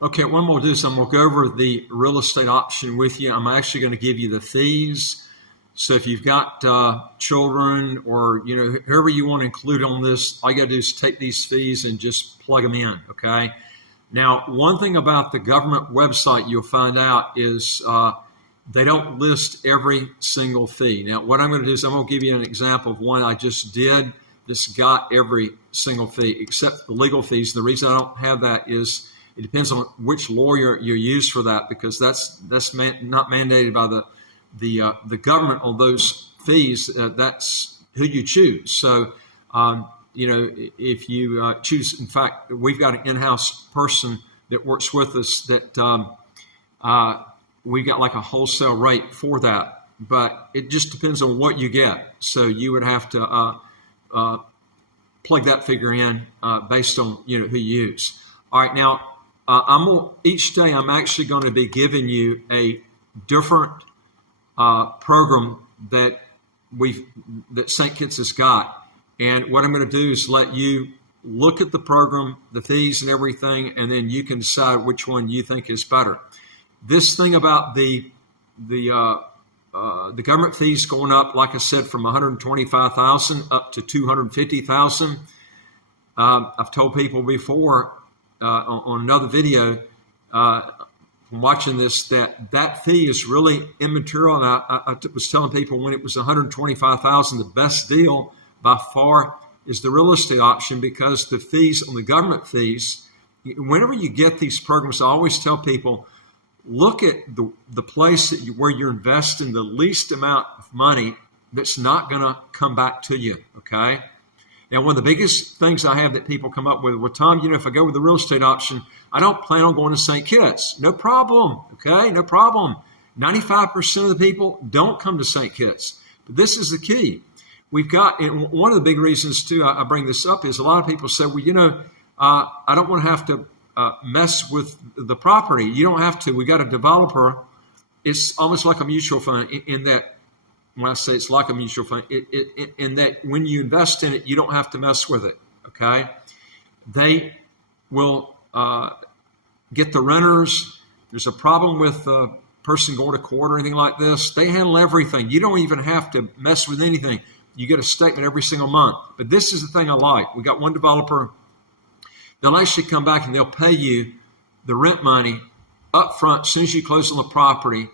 Okay, what I'm going to do is I'm going to go over the real estate option with you. I'm actually going to give you the fees. So if you've got children or whoever you want to include on this, all you got to do is take these fees and just plug them in. Okay. Now, one thing about the government website you'll find out is they don't list every single fee. Now, what I'm going to do is I'm going to give you an example of one I just did. This got every single fee except the legal fees. The reason I don't have that is it depends on which lawyer you use for that, because that's not mandated by the government on those fees. That's who you choose. So, if you choose, in fact, we've got an in-house person that works with us that we got like a wholesale rate for that, but it just depends on what you get. So you would have to plug that figure in based on who you use. All right, now each day I'm actually going to be giving you a different program that St. Kitts has got, and what I'm going to do is let you look at the program, the fees and everything, and then you can decide which one you think is better. This thing about the government fees going up, like I said, from $125,000 up to $250,000. I've told people before on another video from watching this that fee is really immaterial. And I was telling people when it was $125,000, the best deal by far is the real estate option, because the fees on the government fees, whenever you get these programs, I always tell people, look at the place where you're investing the least amount of money that's not going to come back to you, okay? Now, one of the biggest things I have that people come up with, well, Tom, if I go with the real estate option, I don't plan on going to St. Kitts. No problem, okay? No problem. 95% of the people don't come to St. Kitts. But this is the key. We've got, and one of the big reasons, too, I bring this up is a lot of people say, well, I don't want to have to mess with the property. You don't have to. We got a developer. It's almost like a mutual fund in that, when I say it's like a mutual fund, in that when you invest in it, you don't have to mess with it, okay? They will get the renters. There's a problem with a person going to court or anything like this. They handle everything. You don't even have to mess with anything. You get a statement every single month. But this is the thing I like. We got one developer. They'll actually come back and they'll pay you the rent money up front as soon as you close on the property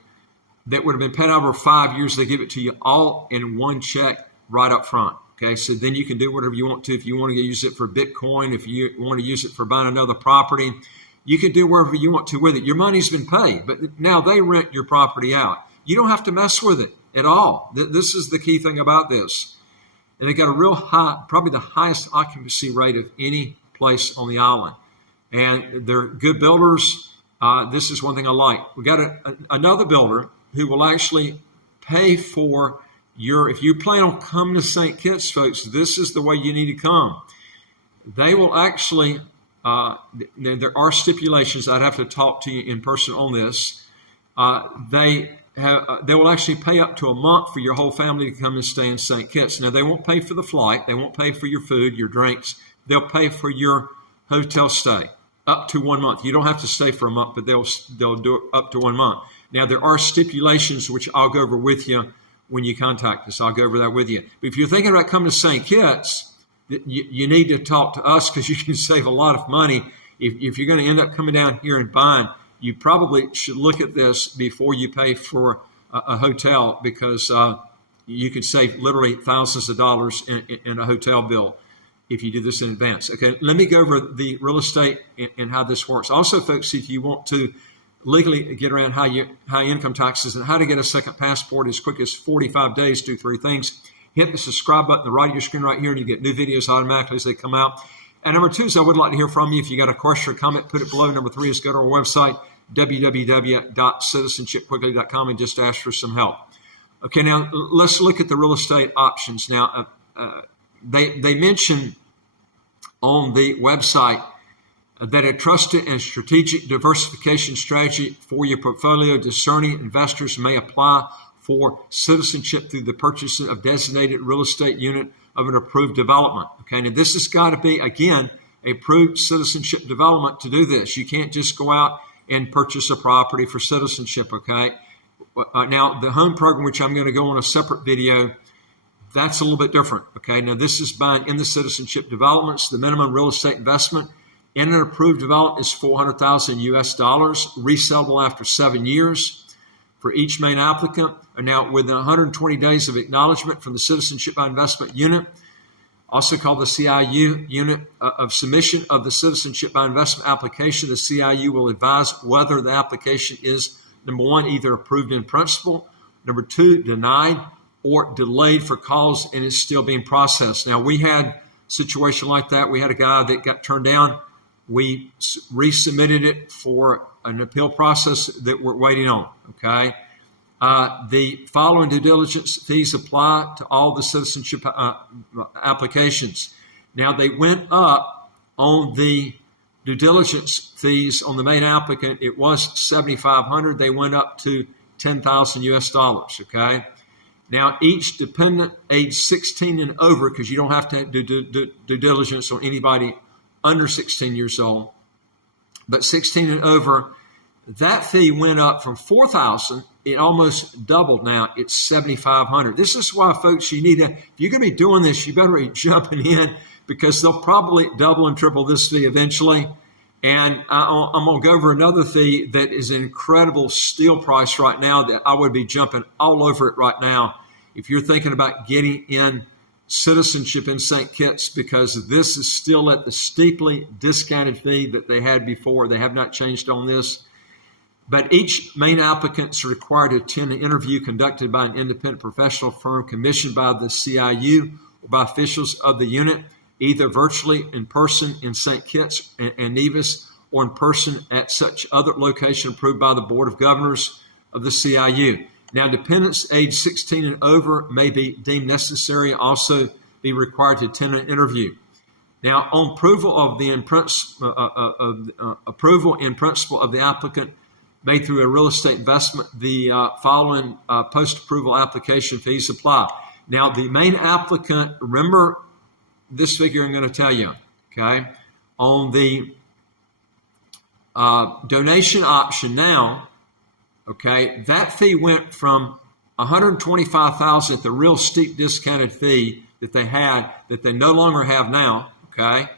that would have been paid over 5 years. They give it to you all in one check right up front. Okay, so then you can do whatever you want to. If you want to use it for Bitcoin, if you want to use it for buying another property, you can do wherever you want to with it. Your money's been paid, but now they rent your property out. You don't have to mess with it at all. This is the key thing about this. And they got a real high, probably the highest occupancy rate of any place on the island. And they're good builders. This is one thing I like. We got another builder who will actually pay for if you plan on coming to St. Kitts, folks, this is the way you need to come. They will actually, there are stipulations. I'd have to talk to you in person on this. They will actually pay up to a month for your whole family to come and stay in St. Kitts. Now, they won't pay for the flight. They won't pay for your food, your drinks. They'll pay for your hotel stay up to 1 month. You don't have to stay for a month, but they'll do it up to 1 month. Now, there are stipulations which I'll go over with you when you contact us. I'll go over that with you. But if you're thinking about coming to St. Kitts, you need to talk to us, because you can save a lot of money. If you're going to end up coming down here and buying, you probably should look at this before you pay for a hotel, because you could save literally thousands of dollars in a hotel bill if you do this in advance. Okay, let me go over the real estate and how this works. Also, folks, if you want to legally get around high income taxes and how to get a second passport as quick as 45 days, do 3 things. Hit the subscribe button on the right of your screen right here, and you get new videos automatically as they come out. And number 2 is I would like to hear from you. If you got a question or comment, put it below. Number 3 is go to our website, www.citizenshipquickly.com, and just ask for some help. Okay, now let's look at the real estate options. Now, they mention on the website that a trusted and strategic diversification strategy for your portfolio. Discerning investors may apply for citizenship through the purchase of designated real estate unit of an approved development. Okay, now this has got to be, again, approved citizenship development to do this. You can't just go out and purchase a property for citizenship, okay? Now, the home program, which I'm going to go on a separate video, that's a little bit different, okay? Now, this is buying in the citizenship developments. The minimum real estate investment in an approved development is $400,000 US, resellable after 7 years for each main applicant. And now, within 120 days of acknowledgement from the Citizenship by Investment Unit, also called the CIU unit, of submission of the Citizenship by Investment application, the CIU will advise whether the application is, number one, either approved in principle, number two, denied, or delayed for cause and is still being processed. Now, we had a situation like that. We had a guy that got turned down. We resubmitted it for an appeal process that we're waiting on, okay? The following due diligence fees apply to all the citizenship applications. Now, they went up on the due diligence fees on the main applicant. It was $7,500. They went up to $10,000 US, okay? Now, each dependent age 16 and over, because you don't have to do due diligence on anybody under 16 years old, but 16 and over, that fee went up from $4,000. It almost doubled now. It's $7,500. This is why, folks, you need to, if you're going to be doing this, you better be jumping in, because they'll probably double and triple this fee eventually. And I'm going to go over another fee that is an incredible steal price right now that I would be jumping all over it right now if you're thinking about getting in citizenship in St. Kitts, because this is still at the steeply discounted fee that they had before. They have not changed on this. But each main applicant is required to attend an interview conducted by an independent professional firm commissioned by the CIU or by officials of the unit, either virtually in person in St. Kitts and Nevis, or in person at such other location approved by the Board of Governors of the CIU. Now, dependents age 16 and over may be deemed necessary and also be required to attend an interview. Now, on approval of the approval in principle of the applicant made through a real estate investment, the following post-approval application fees apply. Now, the main applicant, remember this figure I'm going to tell you, okay? On the donation option now, okay, that fee went from $125,000 at the real steep discounted fee that they had, that they no longer have now, okay?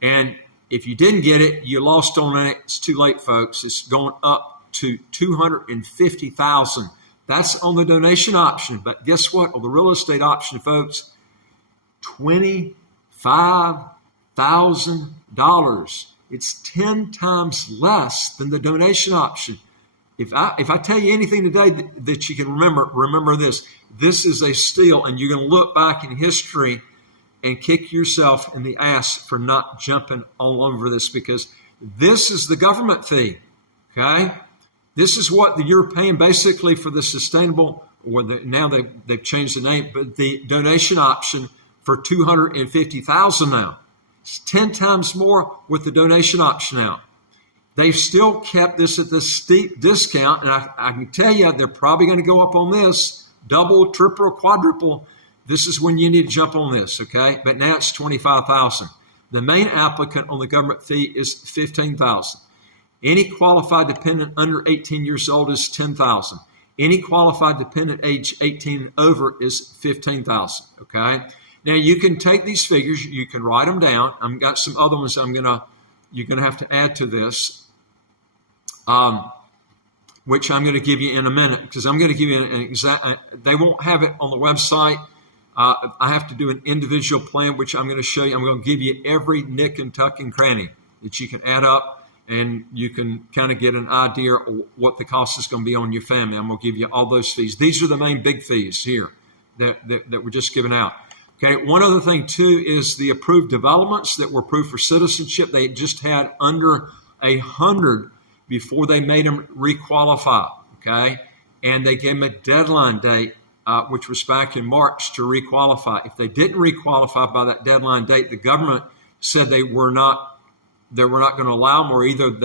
And if you didn't get it, you lost on it. It's too late, folks. It's going up to $250,000. That's on the donation option. But guess what? On the real estate option, folks, $25,000. It's 10 times less than the donation option. If I tell you anything today that you can remember this. This is a steal, and you're going to look back in history and kick yourself in the ass for not jumping all over this, because this is the government fee, okay? This is what you're paying basically for the sustainable, or now they've changed the name, but the donation option for $250,000 now. It's 10 times more with the donation option now. They've still kept this at the steep discount, and I can tell you they're probably going to go up on this, double, triple, quadruple. This is when you need to jump on this, okay? But now it's $25,000. The main applicant on the government fee is $15,000. Any qualified dependent under 18 years old is $10,000. Any qualified dependent age 18 and over is $15,000, okay? Now, you can take these figures, you can write them down. I've got some other ones you're going to have to add to this, which I'm going to give you in a minute, because I'm going to give you an exact, they won't have it on the website. I have to do an individual plan, which I'm going to show you. I'm going to give you every nick and tuck and cranny that you can add up, and you can kind of get an idea of what the cost is going to be on your family. I'm going to give you all those fees. These are the main big fees here that we're just giving out. Okay, one other thing, too, is the approved developments that were approved for citizenship. They just had under 100 before they made them requalify, okay? And they gave them a deadline date, which was back in March, to requalify. If they didn't requalify by that deadline date, the government said they were not going to allow them, or either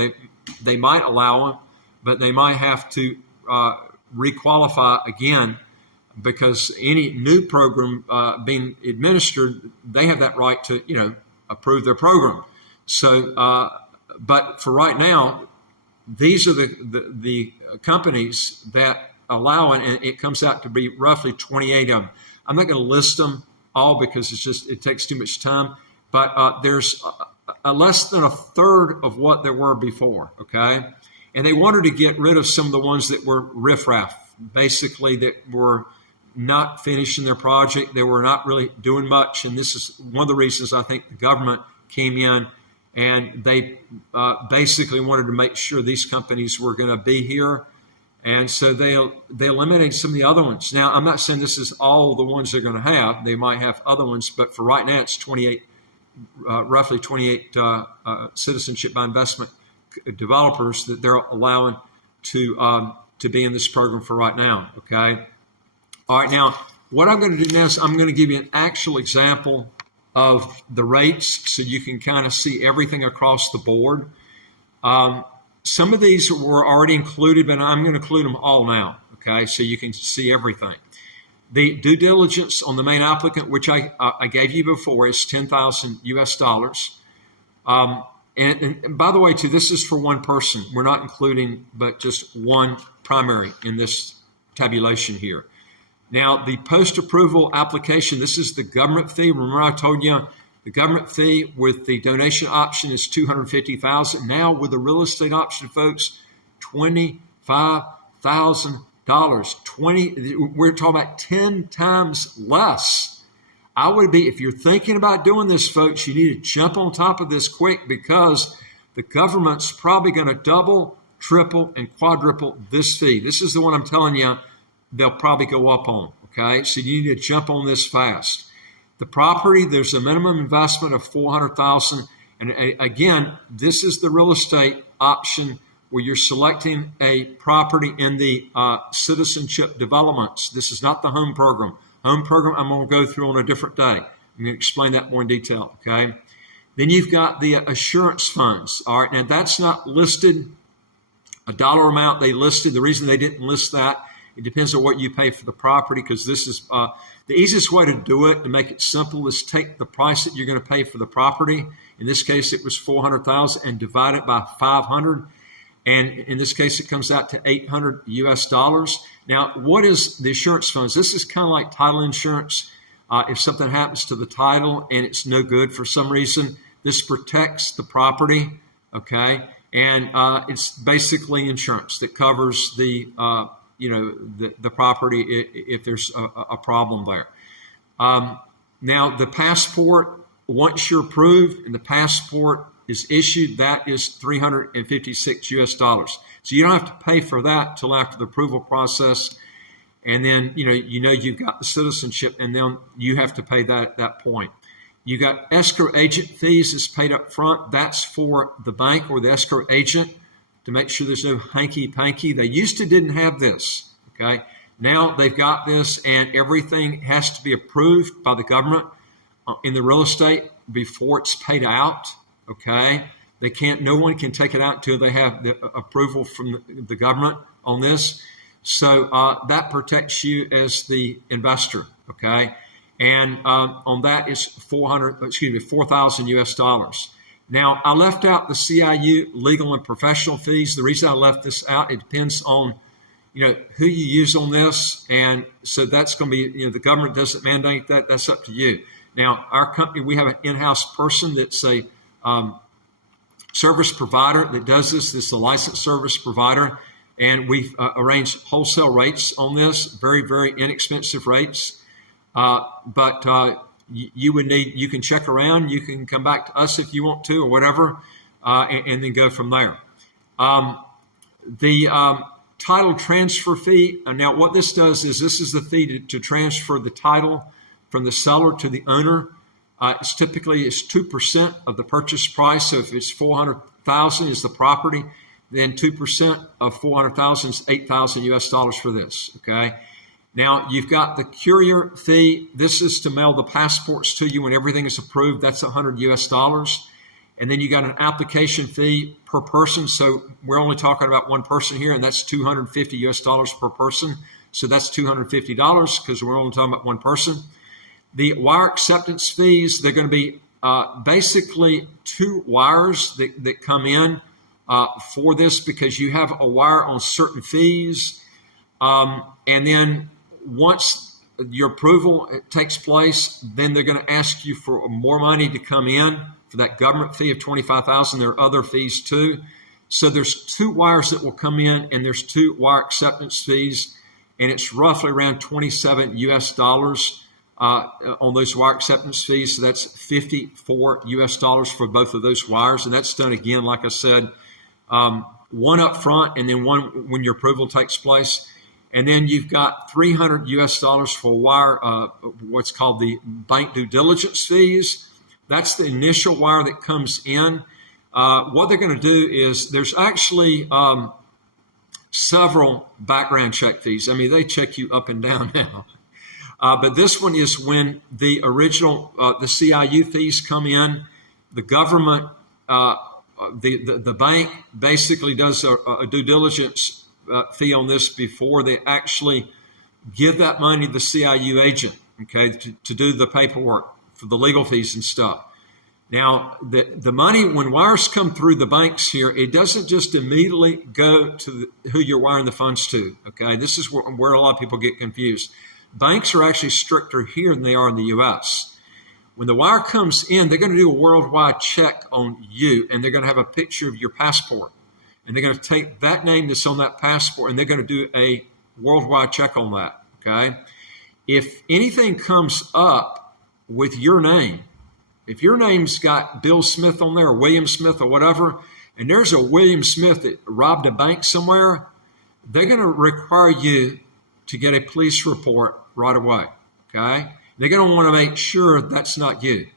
they might allow them, but they might have to requalify again, because any new program being administered, they have that right to, approve their program. But for right now, these are the companies that allow it, and it comes out to be roughly 28 of them. I'm not going to list them all because it takes too much time, but there's less than a third of what there were before, okay? And they wanted to get rid of some of the ones that were riffraff, basically that were not finishing their project. They were not really doing much, and this is one of the reasons I think the government came in, and they basically wanted to make sure these companies were going to be here. And so they eliminated some of the other ones. Now, I'm not saying this is all the ones they're going to have. They might have other ones, but for right now, it's 28, roughly 28 citizenship by investment developers that they're allowing to be in this program for right now. Okay. All right. Now, what I'm going to do now is I'm going to give you an actual example of the rates so you can kind of see everything across the board. Some of these were already included, but I'm going to include them all now, okay, so you can see everything. The due diligence on the main applicant, which I gave you before, is $10,000 US. And by the way, too, this is for one person. We're not including but just one primary in this tabulation here. Now, the post-approval application, this is the government fee. Remember I told you the government fee with the donation option is $250,000. Now with the real estate option, folks, $25,000. We're talking about 10 times less. I would be, if you're thinking about doing this, folks, you need to jump on top of this quick because the government's probably going to double, triple, and quadruple this fee. This is the one I'm telling you they'll probably go up on, okay? So you need to jump on this fast. The property, there's a minimum investment of $400,000. And again, this is the real estate option where you're selecting a property in the citizenship developments. This is not the home program. Home program, I'm going to go through on a different day. I'm going to explain that more in detail, okay? Then you've got the assurance funds. All right, now that's not listed. A dollar amount they listed. The reason they didn't list that, it depends on what you pay for the property, because this is the easiest way to do it, to make it simple, is take the price that you're going to pay for the property. In this case, it was $400,000 and divide it by 500. And in this case, it comes out to $800 US. Now, what is the assurance funds? This is kind of like title insurance. If something happens to the title and it's no good for some reason, this protects the property, okay? And it's basically insurance that covers the property if there's a problem there. Now, the passport, once you're approved and the passport is issued, that is $356 US. So you don't have to pay for that till after the approval process. And then, you've got the citizenship, and then you have to pay that at that point. You got escrow agent fees is paid up front. That's for the bank or the escrow agent to make sure there's no hanky-panky. They used to didn't have this, okay? Now they've got this, and everything has to be approved by the government in the real estate before it's paid out, okay? No one can take it out until they have the approval from the government on this. So that protects you as the investor, okay? And on that is $4,000 US. Now, I left out the CIU legal and professional fees. The reason I left this out, it depends on, who you use on this. And so that's going to be, the government doesn't mandate that. That's up to you. Now, our company, we have an in-house person that's a service provider that does this. This is a licensed service provider. And we've arranged wholesale rates on this, very, very inexpensive rates. But you can check around. You can come back to us if you want to or whatever, and then go from there. The title transfer fee. Now, what this does is this is the fee to transfer the title from the seller to the owner. It's typically 2% of the purchase price. So if it's $400,000 is the property, then 2% of $400,000 is $8,000 US for this. Okay. Now you've got the courier fee. This is to mail the passports to you when everything is approved. That's $100 US. And then you got an application fee per person. So we're only talking about one person here, and that's $250 US per person. So that's $250 because we're only talking about one person. The wire acceptance fees, they're going to be basically 2 wires that come in for this, because you have a wire on certain fees. And then once your approval takes place, then they're going to ask you for more money to come in for that government fee of $25,000. There are other fees too. So there's 2 wires that will come in, and there's 2 wire acceptance fees, and it's roughly around $27 on those wire acceptance fees. So that's $54 for both of those wires, and that's done again, like I said, one up front and then one when your approval takes place. And then you've got $300 for wire, what's called the bank due diligence fees. That's the initial wire that comes in. What they're going to do is there's actually several background check fees. I mean, they check you up and down now. But this one is when the original, the CIU fees come in. The government, the bank basically does a due diligence fee on this before they actually give that money to the CIU agent, okay, to do the paperwork for the legal fees and stuff. Now, the money, when wires come through the banks here, it doesn't just immediately go to who you're wiring the funds to, okay? This is where a lot of people get confused. Banks are actually stricter here than they are in the U.S. When the wire comes in, they're going to do a worldwide check on you, and they're going to have a picture of your passport. And they're going to take that name that's on that passport, and they're going to do a worldwide check on that, okay? If anything comes up with your name, if your name's got Bill Smith on there or William Smith or whatever, and there's a William Smith that robbed a bank somewhere, they're going to require you to get a police report right away, okay? They're going to want to make sure that's not you,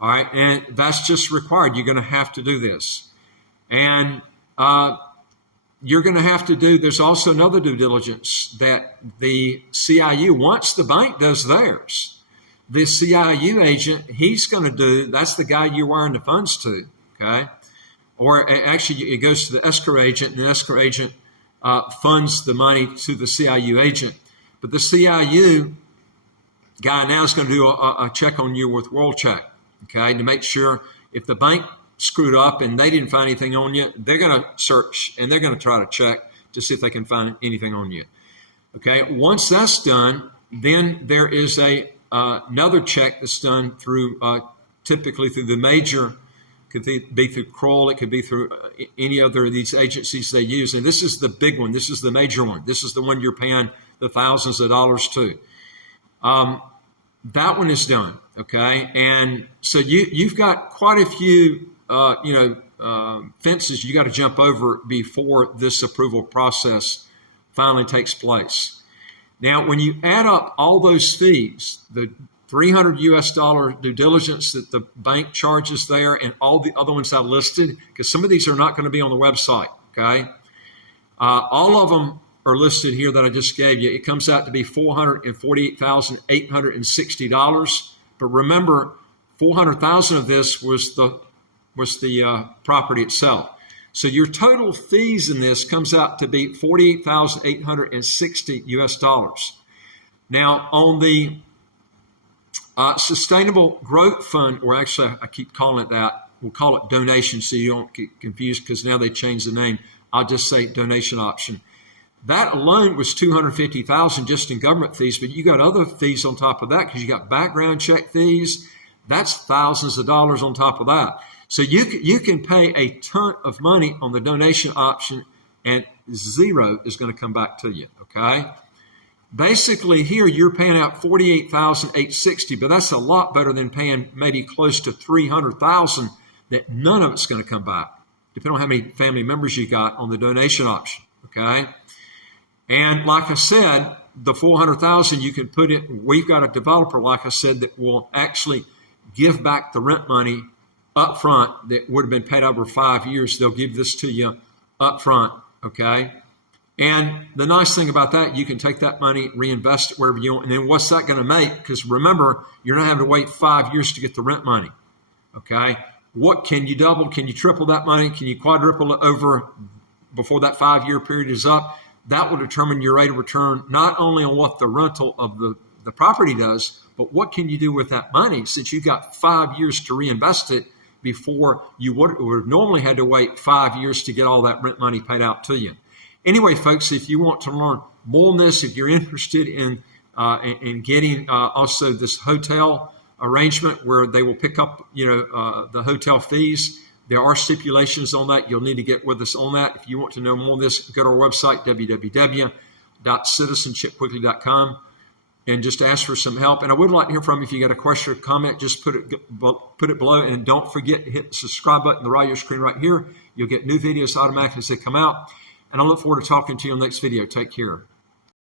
all right? And that's just required. You're going to have to do this. And you're going to have to do, there's also another due diligence that the CIU, once the bank does theirs, the CIU agent, he's going to do, that's the guy you're wiring the funds to, okay? Or actually, it goes to the escrow agent, and the escrow agent funds the money to the CIU agent. But the CIU guy now is going to do a check on you with World Check, okay, to make sure if the bank screwed up and they didn't find anything on you, they're going to search and they're going to try to check to see if they can find anything on you. Okay, once that's done, then there is another check that's done through typically through the major, could be through Kroll, it could be through any other of these agencies they use. And this is the big one. This is the major one. This is the one you're paying the thousands of dollars to. That one is done, okay? And so you've got quite a few fences you got to jump over before this approval process finally takes place. Now, when you add up all those fees, the $300 due diligence that the bank charges there and all the other ones I listed, because some of these are not going to be on the website, okay? All of them are listed here that I just gave you. It comes out to be $448,860. But remember, $400,000 of this was the property itself. So your total fees in this comes out to be $48,860. Now, on the Sustainable Growth Fund, or actually I keep calling it that, we'll call it donation so you don't get confused because now they changed the name. I'll just say donation option. That alone was $250,000 just in government fees, but you got other fees on top of that because you got background check fees. That's thousands of dollars on top of that. So you can pay a ton of money on the donation option and zero is going to come back to you, okay? Basically here you're paying out $48,860, but that's a lot better than paying maybe close to $300,000 that none of it's going to come back, depending on how many family members you got on the donation option, okay? And like I said, the $400,000 you can put in, we've got a developer, like I said, that will actually give back the rent money up front that would have been paid over 5 years. They'll give this to you up front, okay? And the nice thing about that, you can take that money, reinvest it wherever you want, and then what's that going to make? Because remember, you're not having to wait 5 years to get the rent money, okay? What can you double? Can you triple that money? Can you quadruple it over before that 5 year period is up? That will determine your rate of return, not only on what the rental of the the property does, but what can you do with that money since you've got 5 years to reinvest it before you would have normally had to wait 5 years to get all that rent money paid out to you. Anyway, folks, if you want to learn more on this, if you're interested in getting also this hotel arrangement where they will pick up, the hotel fees, there are stipulations on that. You'll need to get with us on that. If you want to know more of this, go to our website, www.citizenshipquickly.com, and just ask for some help. And I would like to hear from you. If you got a question or comment, just put it below. And don't forget to hit the subscribe button on the right of your screen right here. You'll get new videos automatically as they come out. And I look forward to talking to you on the next video. Take care.